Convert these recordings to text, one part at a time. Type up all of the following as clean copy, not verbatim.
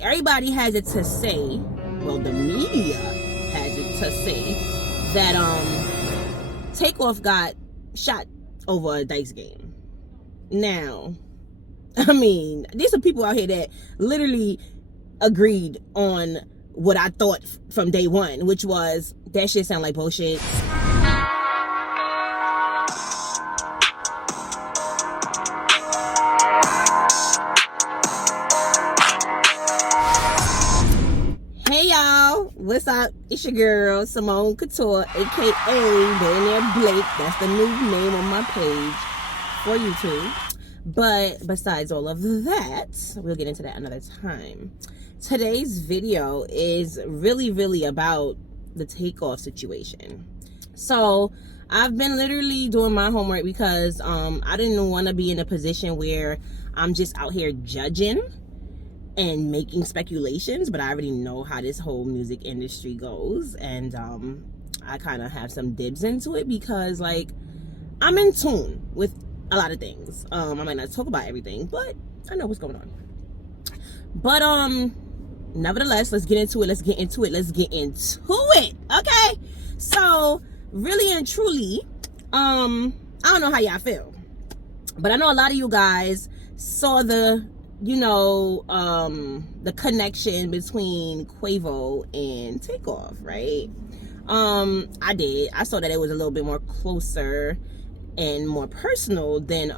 everybody has it to say, well, the media has it to say that Takeoff got shot over a dice game. Now, I mean, there's some people out here that literally agreed on what I thought from day one, which was that shit sound like bullshit. Hey y'all, what's up? It's your girl Simone Couture, aka Billionaire Blake. That's the new name on my page for YouTube. But besides all of that, we'll get into that another time. Today's video is really about the Takeoff situation. So I've been literally doing my homework because I didn't want to be in a position where I'm just out here judging and making speculations, but I already know how this whole music industry goes, and I kind of have some dibs into it because, like, I'm in tune with a lot of things. I might not talk about everything, but I know what's going on. But nevertheless, let's get into it. Okay, so really and truly, I don't know how y'all feel, but I know a lot of you guys saw the connection between Qauvo and Takeoff, right? I did. I saw that it was a little bit more closer and more personal than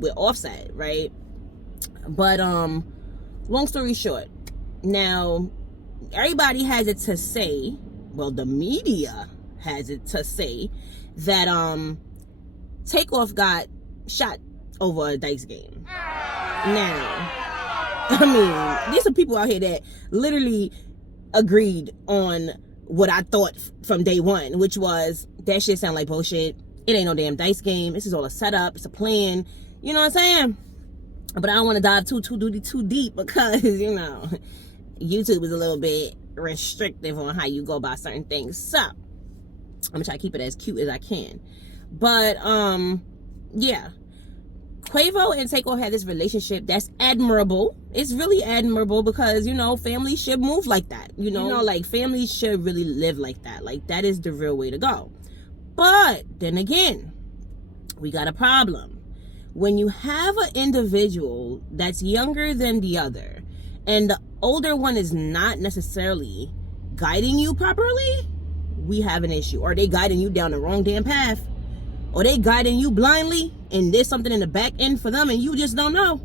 with Offset, right? But long story short, now everybody has it to say, well, the media has it to say that Takeoff got shot over a dice game. Now, I mean, there's some people out here that literally agreed on what I thought from day one, which was that shit sound like bullshit. It ain't no damn dice game. This is all a setup. It's a plan. You know what I'm saying? But I don't want to dive too deep because, you know, YouTube is a little bit restrictive on how you go about certain things. So I'm gonna try to keep it as cute as I can. But yeah. Qauvo and Takeoff had this relationship that's admirable. It's really admirable because, you know, families should move like that. You know, like, families should really live like that. Like, that is the real way to go. But then again, we got a problem. When you have an individual that's younger than the other, and the older one is not necessarily guiding you properly, we have an issue. Or they guiding you down the wrong damn path. Or they guiding you blindly, and there's something in the back end for them, and you just don't know.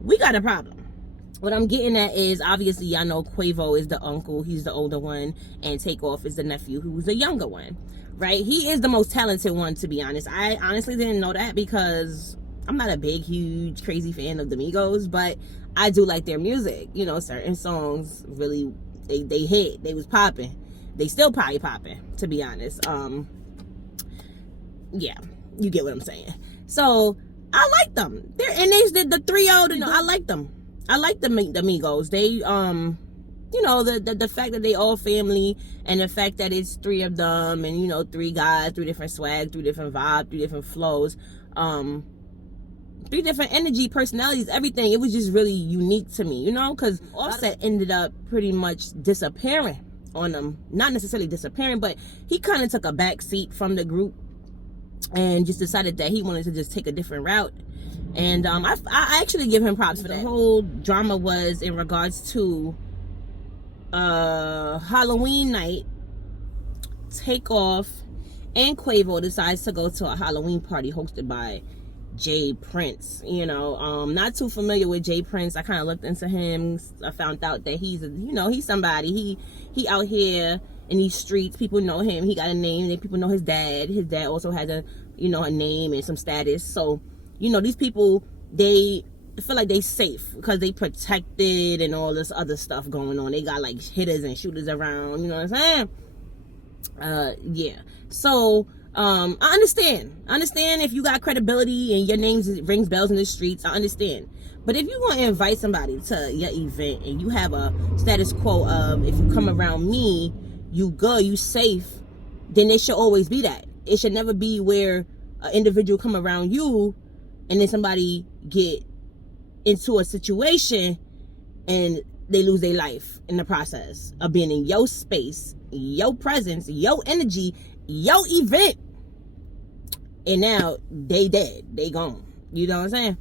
We got a problem. What I'm getting at is, obviously, y'all know Qauvo is the uncle. He's the older one, and Takeoff is the nephew, who's the younger one, right? He is the most talented one, to be honest. I honestly didn't know that because I'm not a big, huge, crazy fan of the Migos, but I do like their music. You know, certain songs really, they hit. They was popping. They still probably popping, to be honest. Yeah, you get what I'm saying. So I like them. The trio, you know, I like them. I like the Migos. They you know, the fact that they all family, and the fact that it's three of them, and, you know, three guys, three different swag, three different vibe, three different flows, three different energy, personalities, everything. It was just really unique to me, you know, because Offset ended up pretty much disappearing on them. Not necessarily disappearing, but he kind of took a back seat from the group and just decided that he wanted to just take a different route. And I actually give him props for that. The whole drama was in regards to Halloween night. Takeoff and Qauvo decides to go to a Halloween party hosted by Jay Prince. You know, not too familiar with Jay Prince. I kind of looked into him. I found out that he's somebody. He out here in these streets. People know him. He got a name. And people know his dad. His dad also has a name and some status. So, you know, these people, they feel like they safe because they protected and all this other stuff going on. They got like hitters and shooters around. You know what I'm saying? Yeah. So I understand if you got credibility and your name rings bells in the streets. I understand. But if you want to invite somebody to your event and you have a status quo of, if you come around me, you good, you safe, then it should always be that. It should never be where an individual come around you and then somebody get into a situation and they lose their life in the process of being in your space, your presence, your energy, your event. And now they dead. They gone. You know what I'm saying?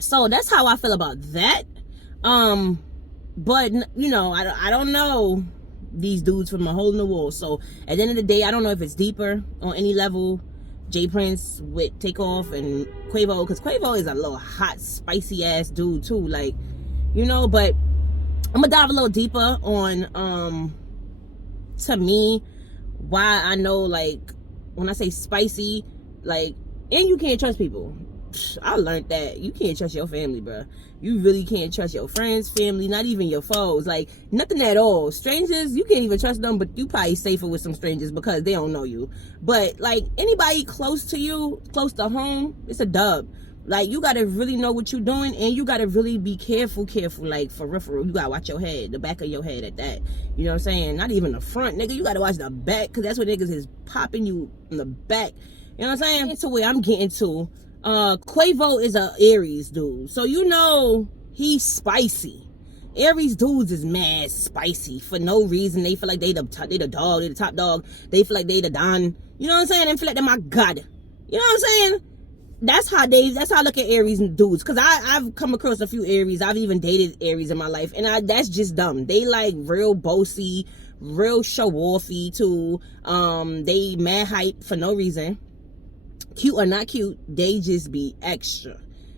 So that's how I feel about that. But you know, I don't know these dudes from a hole in the wall. So at the end of the day, I don't know if it's deeper on any level. J Prince with Takeoff and Qauvo, because Qauvo is a little hot, spicy ass dude too. Like, you know, but I'm gonna dive a little deeper on to me why I know, like, when I say spicy, like, and you can't trust people. I learned that you can't trust your family, bro. You really can't trust your friends, family, not even your foes. Like, nothing at all. Strangers, you can't even trust them, but you probably safer with some strangers because they don't know you. But, like, anybody close to you, close to home, it's a dub. Like, you gotta really know what you're doing, and you gotta really be careful, like, for real. You gotta watch your head, the back of your head at that. You know what I'm saying? Not even the front, nigga. You gotta watch the back, because that's what niggas is popping you in the back. You know what I'm saying? It's where I'm getting to. Qauvo is a Aries dude, so you know he's spicy. Aries dudes is mad spicy for no reason. They feel like they the dog, they the top dog. They feel like they the don. You know what I'm saying? They feel like they're my god. You know what I'm saying? That's how I look at Aries dudes, because I've come across a few Aries. I've even dated Aries in my life, and that's just dumb. They like real bossy, real show offy too. They mad hype for no reason. Cute or not cute, they just be extra,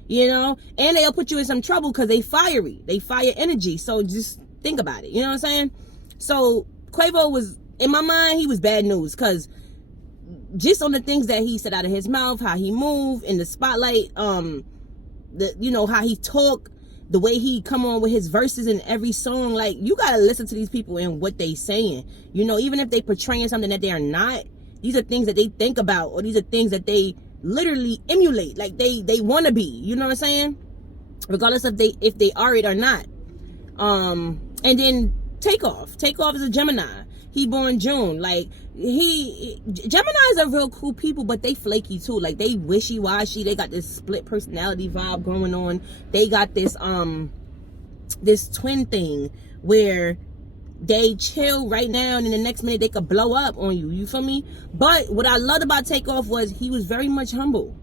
you know, and they'll put you in some trouble because they fiery, they fire energy. So just think about it, you know what I'm saying? So Qauvo was, in my mind, he was bad news, because just on the things that he said out of his mouth, how he moved in the spotlight, you know, how he talk, the way he come on with his verses in every song. Like, you gotta listen to these people and what they saying, you know, even if they portraying something that they are not. These are things that they think about, or these are things that they literally emulate, like they want to be. You know what I'm saying? Regardless if they are it or not. And then Takeoff is a Gemini. He born June. Like, Geminis are real cool people, but they flaky too. Like, they wishy-washy. They got this split personality vibe going on. They got this this twin thing where they chill right now, and in the next minute they could blow up on you. You feel me? But what I loved about Takeoff was he was very much humble,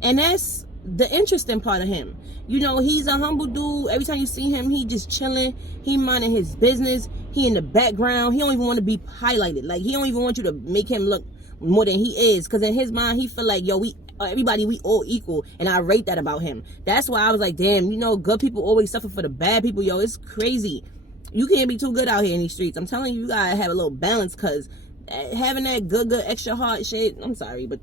and that's the interesting part of him. You know, he's a humble dude. Every time you see him, he just chilling. He minding his business. He in the background. He don't even want to be highlighted. Like, he don't even want you to make him look more than he is, because in his mind he feel like, yo, everybody, we all equal, and I rate that about him. That's why I was like, damn, you know, good people always suffer for the bad people. Yo, it's crazy. You can't be too good out here in these streets. I'm telling you, you gotta have a little balance, because having that good extra hard shit, I'm sorry, but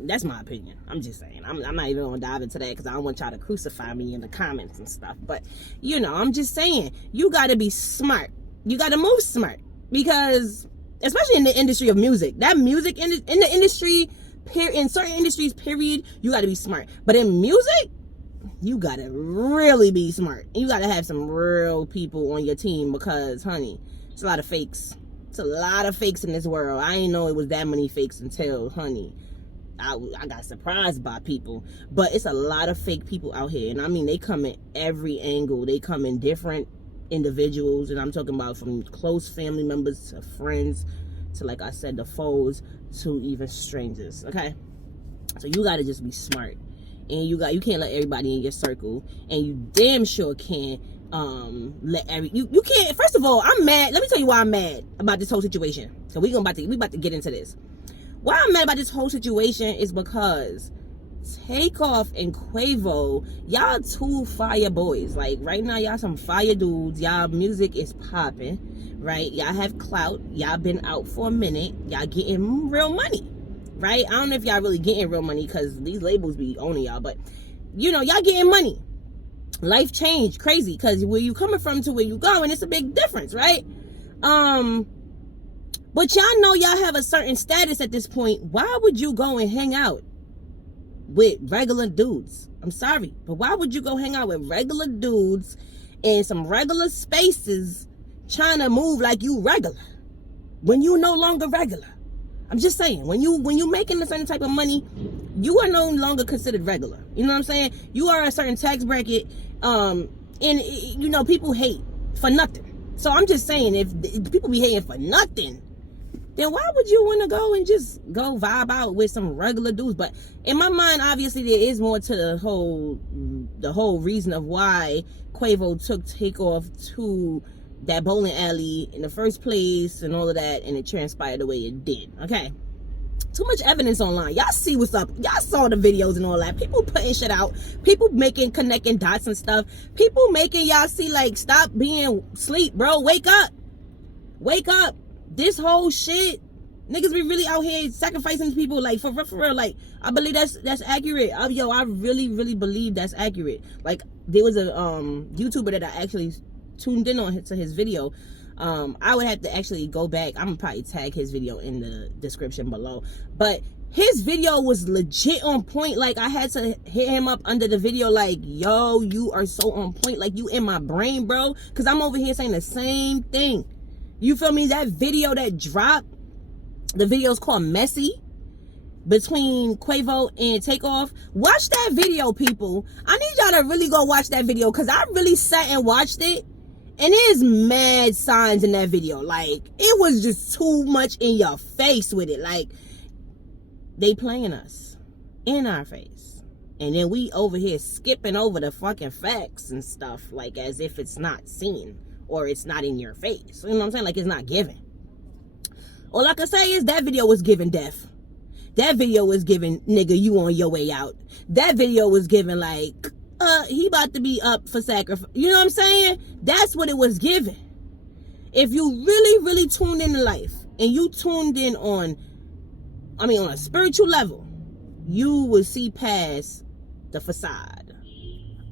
that's my opinion. I'm just saying. I'm not even gonna dive into that, because I don't want y'all to crucify me in the comments and stuff. But, you know, I'm just saying, you gotta be smart. You gotta move smart, because especially in the industry of music, that music in the industry, in certain industries, period, you gotta be smart. But in music, you gotta really be smart. You gotta have some real people on your team, because, honey, it's a lot of fakes. It's a lot of fakes in this world. I didn't know it was that many fakes until, honey, I got surprised by people. But it's a lot of fake people out here, and I mean, they come in every angle. They come in different individuals, and I'm talking about from close family members to friends to, like I said, the foes to even strangers. Okay, so you gotta just be smart. And you can't let everybody in your circle, and you damn sure can't you can't. First of all, I'm mad. Let me tell you why I'm mad about this whole situation. So we about to get into this. Why I'm mad about this whole situation is because Takeoff and Qauvo, y'all two fire boys. Like, right now, y'all some fire dudes. Y'all music is popping, right? Y'all have clout. Y'all been out for a minute. Y'all getting real money. Right? I don't know if y'all really getting real money, because these labels be owning y'all, but, you know, y'all getting money. Life change crazy, because where you coming from to where you going, it's a big difference, right? But y'all know y'all have a certain status at this point. Why would you go and hang out with regular dudes? I'm sorry, but why would you go hang out with regular dudes in some regular spaces trying to move like you regular when you no longer regular? I'm just saying, when you making a certain type of money, you are no longer considered regular. You know what I'm saying? You are a certain tax bracket, and And you know, people hate for nothing. So I'm just saying, if people be hating for nothing, then why would you want to go and just go vibe out with some regular dudes? But in my mind, obviously there is more to the whole reason of why Qauvo took Takeoff to that bowling alley in the first place and all of that, and it transpired the way it did. Okay, too much evidence online. Y'all see what's up. Y'all saw the videos and all that. People putting shit out. People connecting dots and stuff. People making y'all see, like, stop being sleep, bro. Wake up. Wake up. This whole shit, niggas be really out here sacrificing people, like, for real. Like, I believe that's accurate. Yo, I really believe that's accurate. Like, there was a YouTuber that I actually tuned in on to his video. I would have to actually go back. I'm gonna probably tag his video in the description below, but his video was legit on point. Like, I had to hit him up under the video, like, yo, you are so on point, like, you in my brain, bro, because I'm over here saying the same thing. You feel me? That video that dropped, the video's called Messy, between Qauvo and Takeoff. Watch that video, people. I need y'all to really go watch that video, because I really sat and watched it. And there's mad signs in that video. Like, it was just too much in your face with it. Like, they playing us in our face. And then we over here skipping over the fucking facts and stuff, like, as if it's not seen or it's not in your face. You know what I'm saying? Like, it's not given. All I can say is that video was giving death. That video was giving, nigga, you on your way out. That video was giving, like, he about to be up for sacrifice. You know what I'm saying? That's what it was given. If you really tuned into life and you tuned in on a spiritual level, you will see past the facade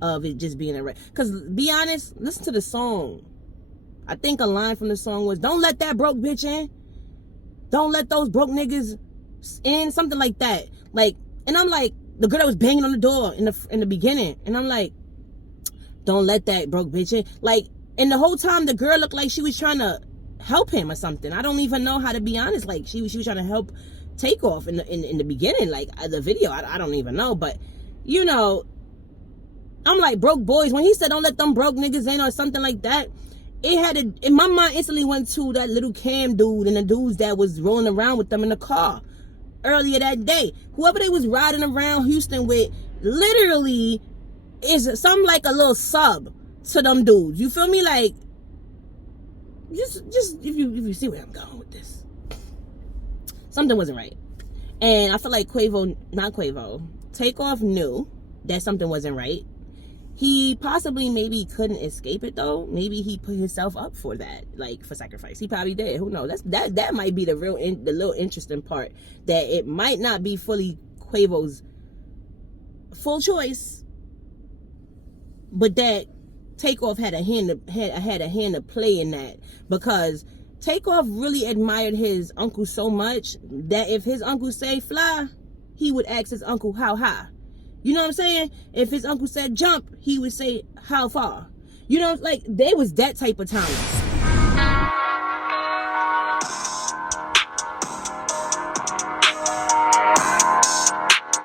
of it just being a right. Because, be honest, listen to the song. I think a line from the song was, don't let that broke bitch in. Don't let those broke niggas in. Something like that. Like, and I'm like, the girl that was banging on the door in the beginning, and I'm like, don't let that broke bitch in. Like, and the whole time the girl looked like she was trying to help him or something. I don't even know how to be honest. Like, she was trying to help Takeoff in the beginning, like the video. I don't even know, but you know, I'm like, broke boys. When he said don't let them broke niggas in or something like that, it had in my mind instantly went to that little Cam dude and the dudes that was rolling around with them in the car earlier that day. Whoever they was riding around Houston with literally is some like a little sub to them dudes. You feel me? Like, just if you see where I'm going with this, something wasn't right. And I feel like Takeoff knew that something wasn't right. He possibly maybe couldn't escape it though. Maybe he put himself up for that, like, for sacrifice. He probably did. Who knows? That might be the little interesting part. That it might not be fully Quavo's full choice, but that Takeoff had a hand to play in that, because Takeoff really admired his uncle so much that if his uncle say fly, he would ask his uncle how high. You know what I'm saying? If his uncle said jump, he would say how far. You know, like, they was that type of talent.